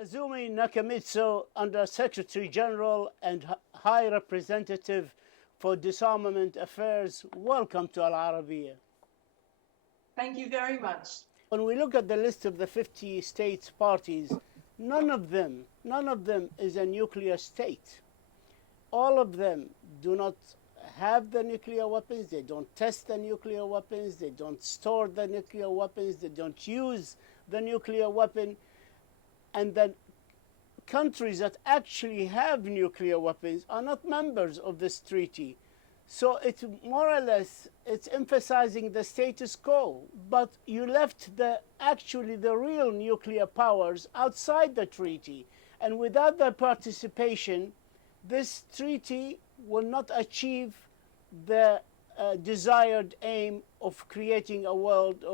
Izumi Nakamitsu, Under Secretary General and High Representative for Disarmament Affairs, welcome to Al-Arabiya. Thank you very much. When we look at the list of the 50 states parties, none of them is a nuclear state. All of them do not have the nuclear weapons, they don't test the nuclear weapons, they don't store the nuclear weapons, they don't use the nuclear weapon. And the countries that actually have nuclear weapons are not members of this treaty. So it's more or less, it's emphasizing the status quo, but you left the real nuclear powers outside the treaty. And without their participation, this treaty will not achieve the desired aim of creating a world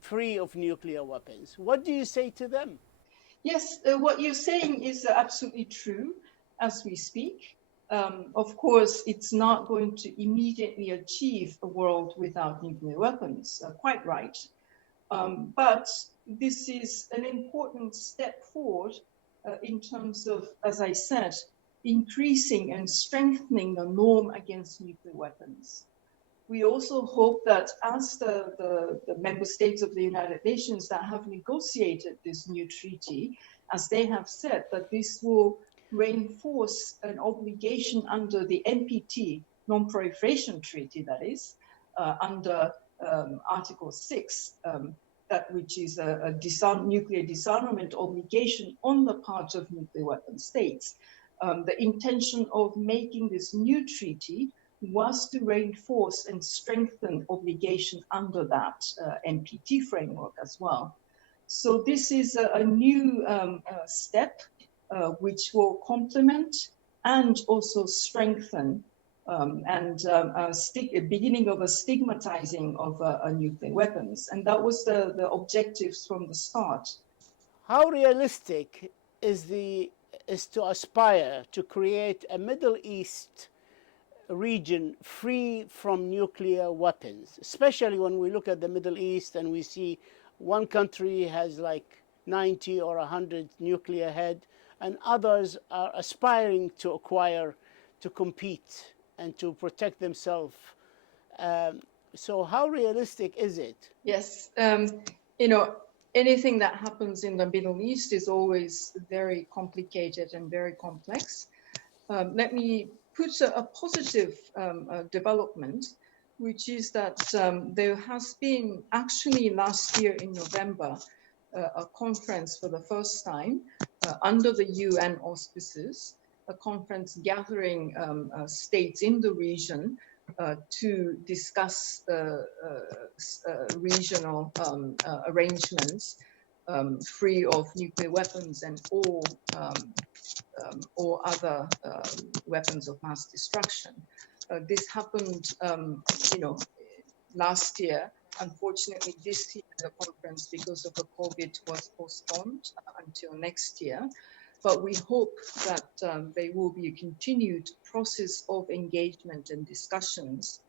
free of nuclear weapons. What do you say to them? Yes, what you're saying is absolutely true as we speak. Of course, it's not going to immediately achieve a world without nuclear weapons, quite right. But this is an important step forward in terms of, as I said, increasing and strengthening the norm against nuclear weapons. We also hope that as the member states of the United Nations that have negotiated this new treaty, as they have said, that this will reinforce an obligation under the NPT, Non-Proliferation Treaty, that is, under Article 6, which is a nuclear disarmament obligation on the part of nuclear weapon states. The intention of making this new treaty was to reinforce and strengthen obligation under that NPT framework as well. So this is a new step which will complement and also strengthen a beginning of a stigmatizing of nuclear weapons. And that was the objectives from the start. How realistic is to aspire to create a Middle East region free from nuclear weapons, especially when we look at the Middle East and we see one country has like 90 or 100 nuclear head, and others are aspiring to acquire, to compete, and to protect themselves. So how realistic is it? Yes, anything that happens in the Middle East is always very complicated and very complex. Let me put a positive development, which is that there has been actually last year in November a conference for the first time under the UN auspices, a conference gathering states in the region to discuss regional arrangements free of nuclear weapons and or other weapons of mass destruction. This happened, last year. Unfortunately, this year the conference, because of the COVID, was postponed until next year. But we hope that there will be a continued process of engagement and discussions.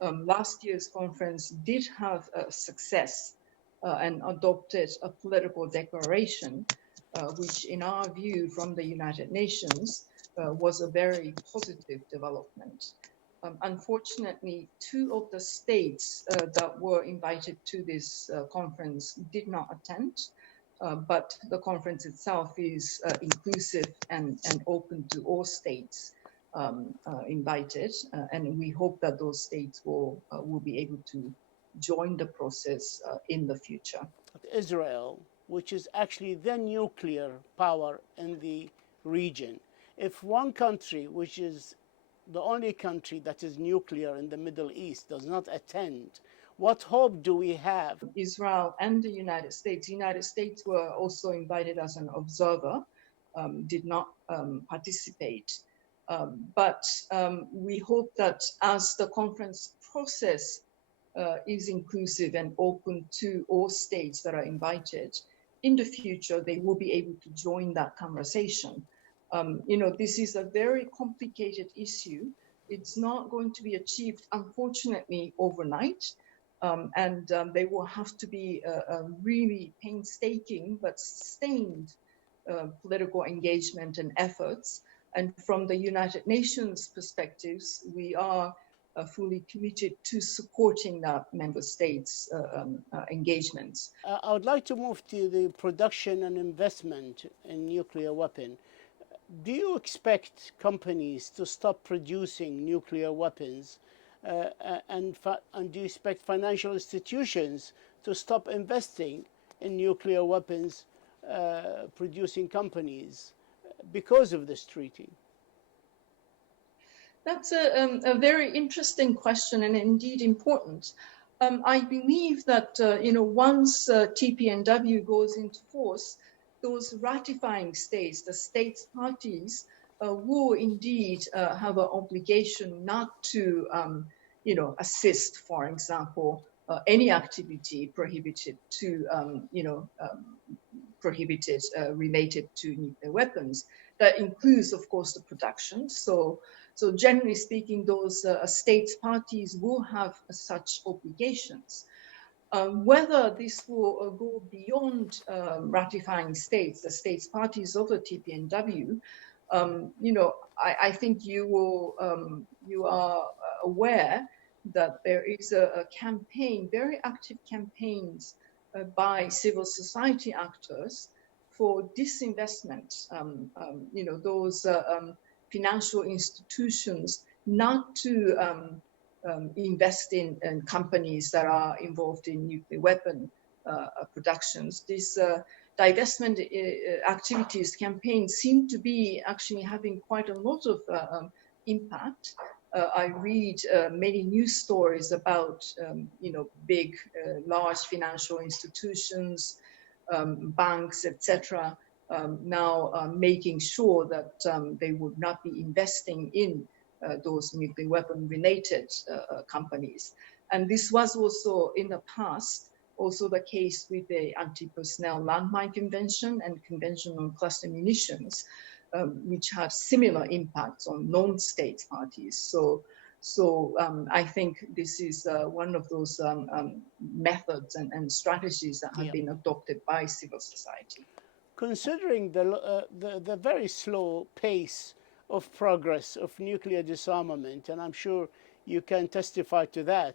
Last year's conference did have a success and adopted a political declaration, which in our view from the United Nations was a very positive development. Unfortunately, two of the states that were invited to this conference did not attend, but the conference itself is inclusive and open to all states invited, and we hope that those states will be able to join the process in the future. Israel, which is actually the nuclear power in the region, if one country, which is the only country that is nuclear in the Middle East, does not attend, what hope do we have? Israel and the United States. The United States were also invited as an observer, did not participate. But we hope that as the conference process is inclusive and open to all states that are invited, in the future, they will be able to join that conversation. This is a very complicated issue. It's not going to be achieved, unfortunately, overnight. There will have to be a really painstaking but sustained political engagement and efforts. And from the United Nations perspectives, we are fully committed to supporting the member states' engagements. I would like to move to the production and investment in nuclear weapon. Do you expect companies to stop producing nuclear weapons, and do you expect financial institutions to stop investing in nuclear weapons producing companies because of this treaty? That's a very interesting question and indeed important. I believe that once TPNW goes into force, those ratifying states, the states parties, will indeed have an obligation not to assist, for example, any activity prohibited related to nuclear weapons. That includes, of course, the production. So generally speaking, those states parties will have such obligations. Whether this will go beyond ratifying states, the states parties of the TPNW, I think you are aware that there is a campaign, very active campaigns by civil society actors for disinvestment. Those financial institutions not to invest in companies that are involved in nuclear weapon productions. These divestment activities, campaigns seem to be actually having quite a lot of impact. I read many news stories about, big, large financial institutions, banks, etc., now making sure that they would not be investing in those nuclear weapon related companies. And this was also in the past also the case with the Anti-Personnel Landmine Convention and Convention on Cluster Munitions, which have similar impacts on non-state parties. So I think this is one of those methods and strategies that have been adopted by civil society. Considering the very slow pace of progress of nuclear disarmament, and I'm sure you can testify to that,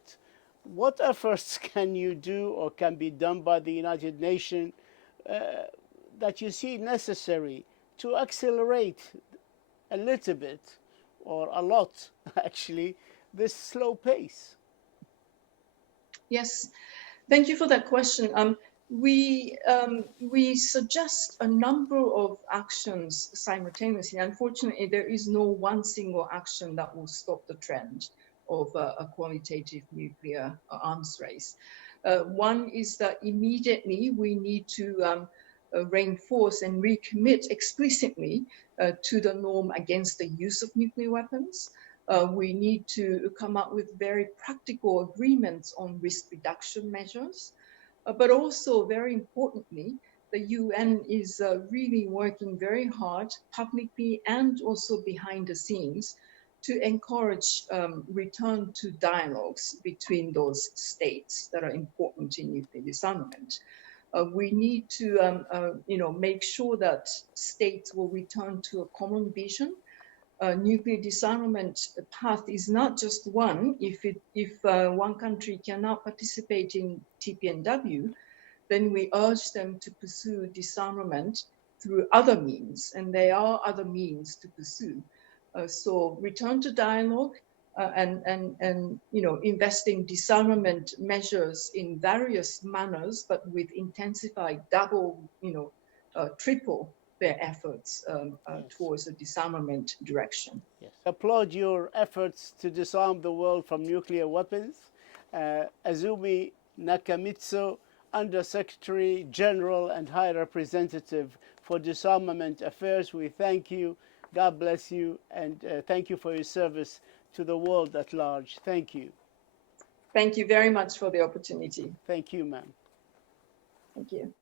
what efforts can you do or can be done by the United Nations that you see necessary to accelerate a little bit, or a lot actually, this slow pace? Yes, thank you for that question. We suggest a number of actions simultaneously. Unfortunately, there is no one single action that will stop the trend of a qualitative nuclear arms race. One is that immediately we need to reinforce and recommit explicitly to the norm against the use of nuclear weapons. We need to come up with very practical agreements on risk reduction measures. But also, very importantly, the UN is really working very hard publicly and also behind the scenes to encourage return to dialogues between those states that are important in nuclear disarmament. We need to make sure that states will return to a common vision. Nuclear disarmament path is not just one. If one country cannot participate in TPNW, then we urge them to pursue disarmament through other means, and there are other means to pursue. So return to dialogue and invest in disarmament measures in various manners, but with intensified double, triple their efforts towards a disarmament direction. Yes. Applaud your efforts to disarm the world from nuclear weapons. Izumi Nakamitsu, Under-Secretary General and High Representative for Disarmament Affairs, we thank you. God bless you, and thank you for your service to the world at large. Thank you. Thank you very much for the opportunity. Thank you, ma'am. Thank you.